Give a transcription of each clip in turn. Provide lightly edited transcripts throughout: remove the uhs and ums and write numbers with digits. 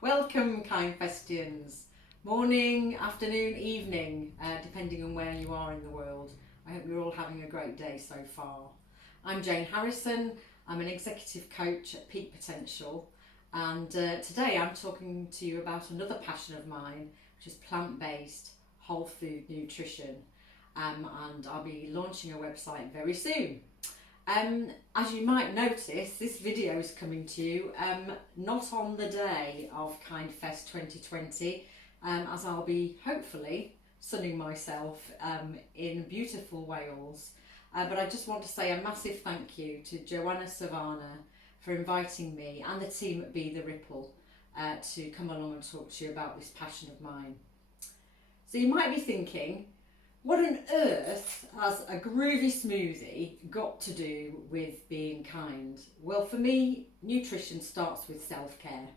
Welcome, kind Festians. Morning, afternoon, evening, depending on where you are in the world. I hope you're all having a great day so far. I'm Jayne Harrison. I'm an executive coach at Peak Potential, and today I'm talking to you about another passion of mine, which is plant-based whole food nutrition, and I'll be launching a website very soon. As you might notice, this video is coming to you not on the day of KindFest 2020, as I'll be hopefully sunning myself in beautiful Wales. But I just want to say a massive thank you to Joanna Savannah for inviting me and the team at Be The Ripple to come along and talk to you about this passion of mine. So you might be thinking, what on earth has a groovy smoothie got to do with being kind? Well, for me, nutrition starts with self-care.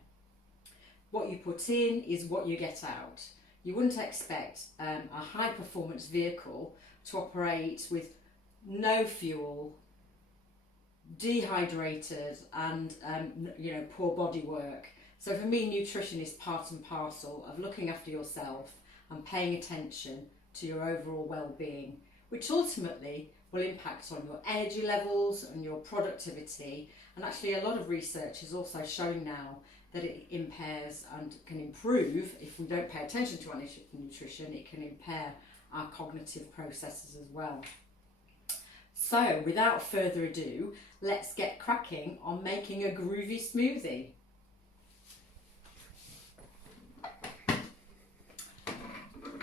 What you put in is what you get out. You wouldn't expect a high-performance vehicle to operate with no fuel, dehydrated and poor body work. So for me, nutrition is part and parcel of looking after yourself and paying attention to your overall well-being, which ultimately will impact on your energy levels and your productivity. And actually a lot of research is also showing now that it impairs and can improve, if we don't pay attention to our nutrition, it can impair our cognitive processes as well. So without further ado, let's get cracking on making a groovy smoothie.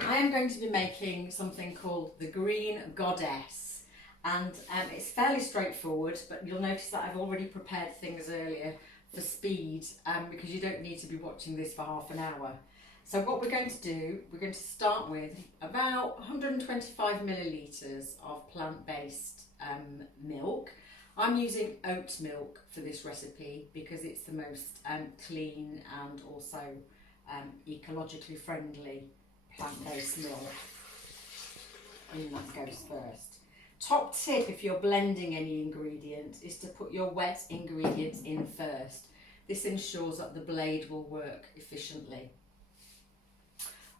I am going to be making something called the Green Goddess, and it's fairly straightforward, but you'll notice that I've already prepared things earlier for speed because you don't need to be watching this for half an hour. So what we're going to do, we're going to start with about 125 millilitres of plant-based milk. I'm using oat milk for this recipe because it's the most clean and also ecologically friendly plant-based milk. And that goes first. Top tip if you're blending any ingredient is to put your wet ingredients in first. This ensures that the blade will work efficiently.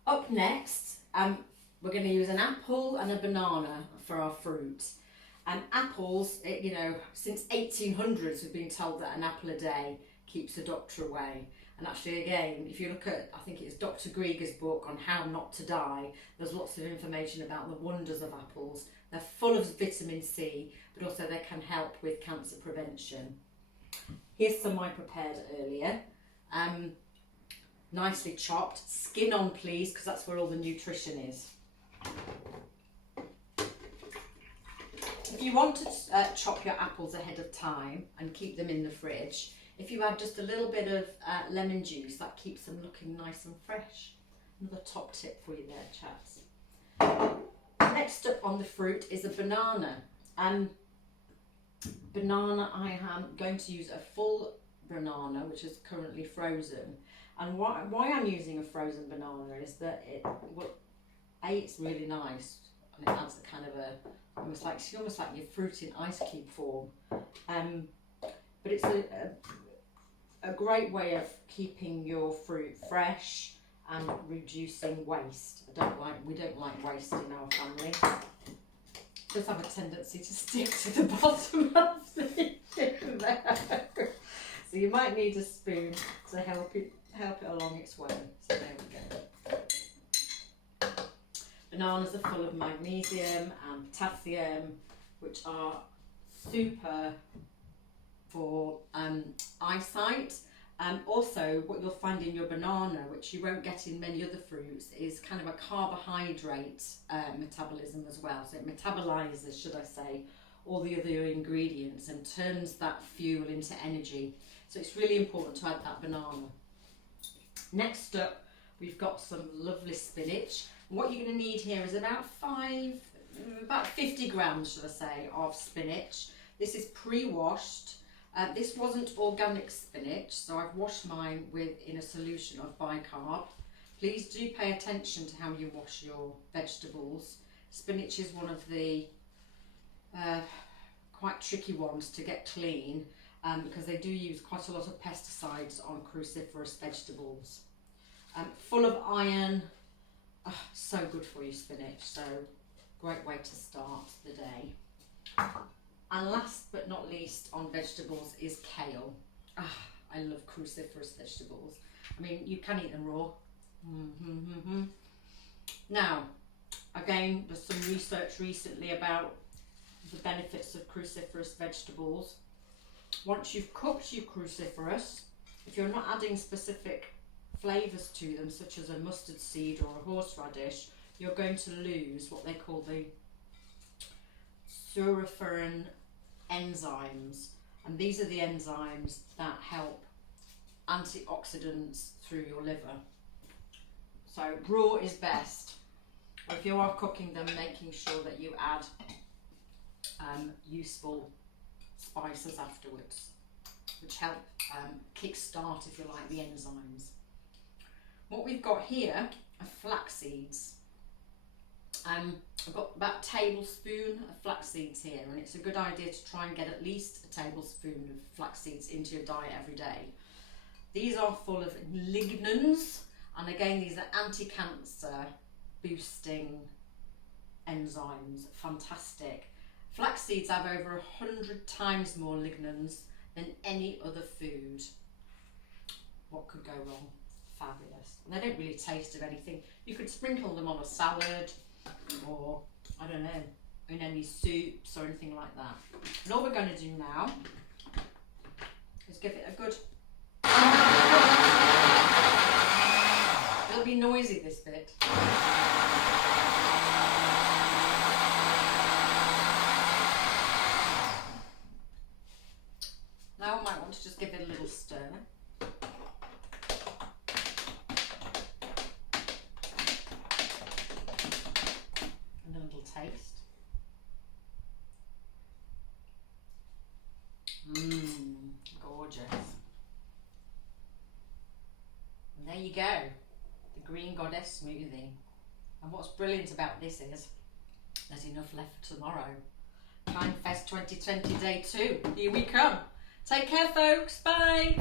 Up next, we're going to use an apple and a banana for our fruit. And apples, since 1800s we've been told that an apple a day keeps the doctor away. And actually, again, if you look at, I think it's Dr. Grieger's book on how not to die, there's lots of information about the wonders of apples. They're full of vitamin C, but also they can help with cancer prevention. Here's some I prepared earlier. Nicely chopped. Skin on, please, because that's where all the nutrition is. If you want to chop your apples ahead of time and keep them in the fridge, if you add just a little bit of lemon juice, that keeps them looking nice and fresh. Another top tip for you there, chaps. Next up on the fruit is a banana. Banana, I am going to use a full banana, which is currently frozen. And why I'm using a frozen banana is that it's really nice, and it adds a kind of almost like your fruit in ice cube form. But it's a great way of keeping your fruit fresh and reducing waste. We don't like waste in our family. It does have a tendency to stick to the bottom of the thing there. So you might need a spoon to help it along its way. So there we go. Bananas are full of magnesium and potassium, which are super for eyesight. Also, what you'll find in your banana, which you won't get in many other fruits, is kind of a carbohydrate metabolism as well. So it metabolizes, should I say, all the other ingredients and turns that fuel into energy. So it's really important to add that banana. Next up, we've got some lovely spinach. What you're going to need here is about 50 grams, should I say, of spinach. This is pre-washed. This wasn't organic spinach, so I've washed mine in a solution of bicarb. Please do pay attention to how you wash your vegetables. Spinach is one of the quite tricky ones to get clean, because they do use quite a lot of pesticides on cruciferous vegetables. Full of iron, so good for you, spinach, so great way to start the day. And last but not least on vegetables is kale. I love cruciferous vegetables. I mean, you can eat them raw. Now, again, there's some research recently about the benefits of cruciferous vegetables. Once you've cooked your cruciferous, if you're not adding specific flavours to them, such as a mustard seed or a horseradish, you're going to lose what they call the sulfurine enzymes, and these are the enzymes that help antioxidants through your liver. So raw is best. If you are cooking them, making sure that you add useful spices afterwards, which help kickstart, if you like, the enzymes. What we've got here are flax seeds. I've got about a tablespoon of flax seeds here, and it's a good idea to try and get at least a tablespoon of flax seeds into your diet every day. These are full of lignans, and again, these are anti-cancer boosting enzymes. Fantastic. Flax seeds have over 100 times more lignans than any other food. What could go wrong? Fabulous. And they don't really taste of anything. You could sprinkle them on a salad, or I don't know, in any soups or anything like that. And all we're going to do now is give it a good... It'll be noisy, this bit. Now I might want to just give it a little stir. And a little taste. Gorgeous. And there you go, the Green Goddess smoothie. And what's brilliant about this is there's enough left for tomorrow. Time Fest 2020 Day 2, here we come. Take care, folks. Bye.